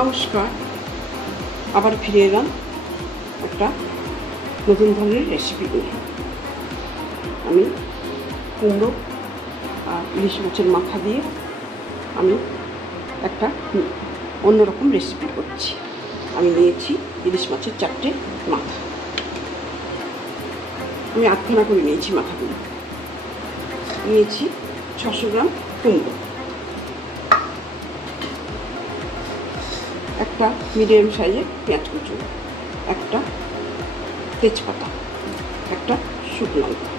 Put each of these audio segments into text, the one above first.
নমস্কার, আবার ফিরে এলাম একটা নতুন ধরনের রেসিপি নিয়ে। আমি কুমড়ো আর ইলিশ মাছের মাথা দিয়ে আমি একটা অন্যরকম রেসিপি করছি। আমি নিয়েছি ইলিশ মাছের 4টে মাথা, আমি 8খানা করে নিয়েছি মাথাগুলো। নিয়েছি 600 গ্রাম কুমড়ো, একটা মিডিয়াম সাইজের পেঁয়াজ কুচু, একটা তেজপাতা, একটা শুকনো লঙ্কা,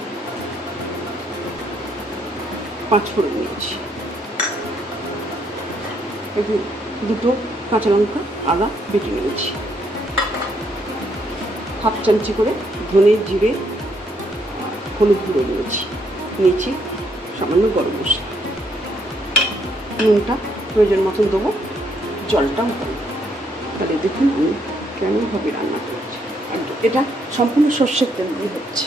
5 ফোড়ন নিয়েছি, দুটো কাঁচা লঙ্কা আদা বেটে নিয়েছি, হাফ চামচি করে ধনে জিরে হলুদ গুঁড়ো নিয়েছি সামান্য গরম মশলা, নুনটা প্রয়োজন মতন দেবো, জলটাও দেবো। তাহলে দেখুন আমি কেমনভাবে রান্না করছি। এটা সম্পূর্ণ সর্ষের তেল দিয়ে হচ্ছে।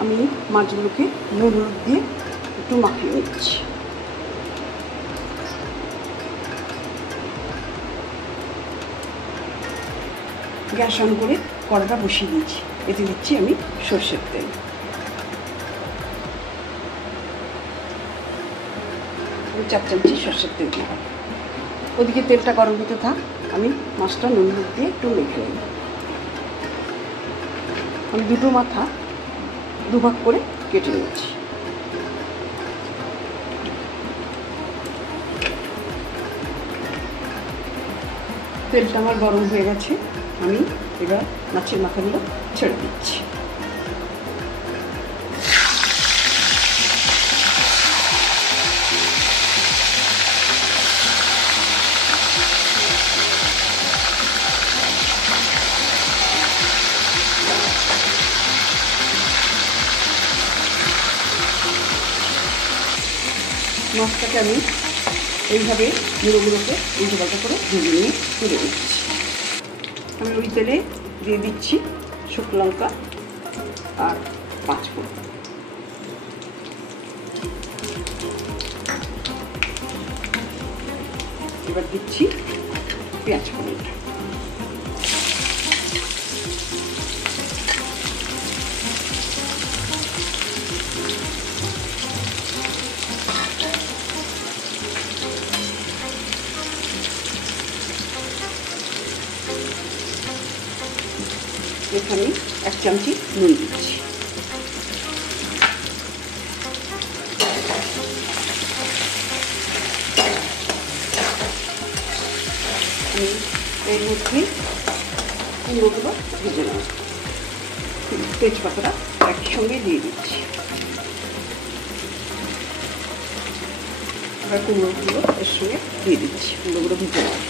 আমি মাছগুলোকে নুন হলুদ দিয়ে একটু মাখিয়ে নিচ্ছি। গ্যাস অন করে কড়াটা বসিয়ে দিয়েছি, এতে দিচ্ছি আমি সর্ষের তেল। আমি 4 চামচি সর্ষের তেল দিলাম। ওদিকে তেলটা গরম হতে থাক, আমি মাছটা নুন হলুদ দিয়ে একটু মেখে নেব। আমি দুটো মাথা দুভাগ করে কেটে নিচ্ছি। তেলটা আমার গরম হয়ে গেছে, আমি এবার মাছের মাথাগুলো ছেড়ে দিচ্ছি। মাছটাকে আমি এইভাবে গুঁড়োগুলোকে উল্টো করে ভেজে নিয়ে তুলে দিচ্ছি। আমি ওই তেলে দিয়ে দিচ্ছি শুকনো লঙ্কা আর 5 ফোড়ন। এবার দিচ্ছি পেঁয়াজ ফোড়নটা। এখানে 1 চামচি নুন দিচ্ছি। আমি এর মধ্যে কুমড়োগুলো ভেজে নেব, তেজপাতাটা একই সঙ্গে দিয়ে দিচ্ছি। এবার কুমড়োগুলো এর সঙ্গে দিয়ে দিচ্ছি, কুমড়োগুলো ভেজে নেব।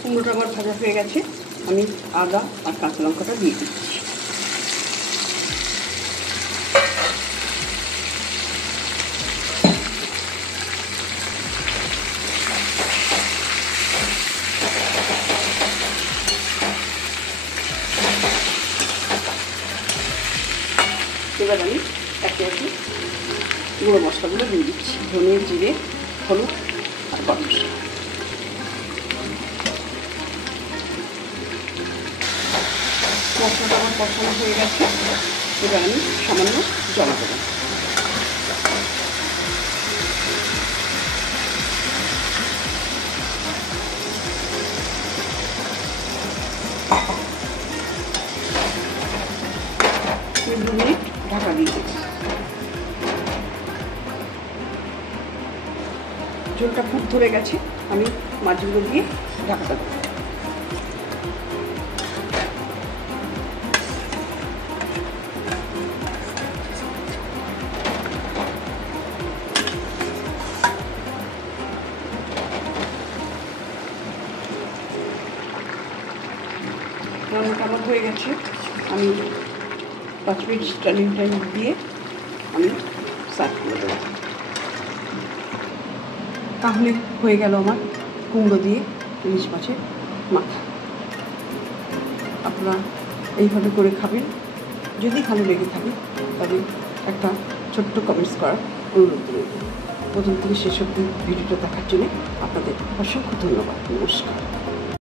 কুমড়োটা আমার ভাজা হয়ে গেছে, আমি আদা আর কাঁচা লঙ্কাটা দিয়ে দিচ্ছি। এবার আমি একে একে গুঁড়ো মশলাগুলো দিয়ে দিচ্ছি, ধনে জিরে হলুদ আর গরম মশলা। মশলাটা আমার কষানো হয়ে গেছে, এবার আমি সামান্য জল দেবো। আমি 2 মিনিট ঢাকা দিয়ে দেবো। ঝোলটা খুব ধরে গেছে, আমি মাছগুলো দিয়ে ঢাকাটা দেবো। রান্নাটা আমার হয়ে গেছে, আমি 5 মিনিট স্ট্যান্ডিং টাইম দিয়ে আমি সার্ভ করে দেবো। তাহলে হয়ে গেল আমার কুমড়ো দিয়ে ইলিশ মাছের মাথা। আপনারা এইভাবে করে খাবেন। যদি ভালো লেগে থাকে তবে একটা ছোট্ট কমেন্টস করার অনুরোধ রইল। প্রথম থেকে শেষ অবধি ভিডিওটা দেখার জন্য আপনাদের অসংখ্য ধন্যবাদ। নমস্কার।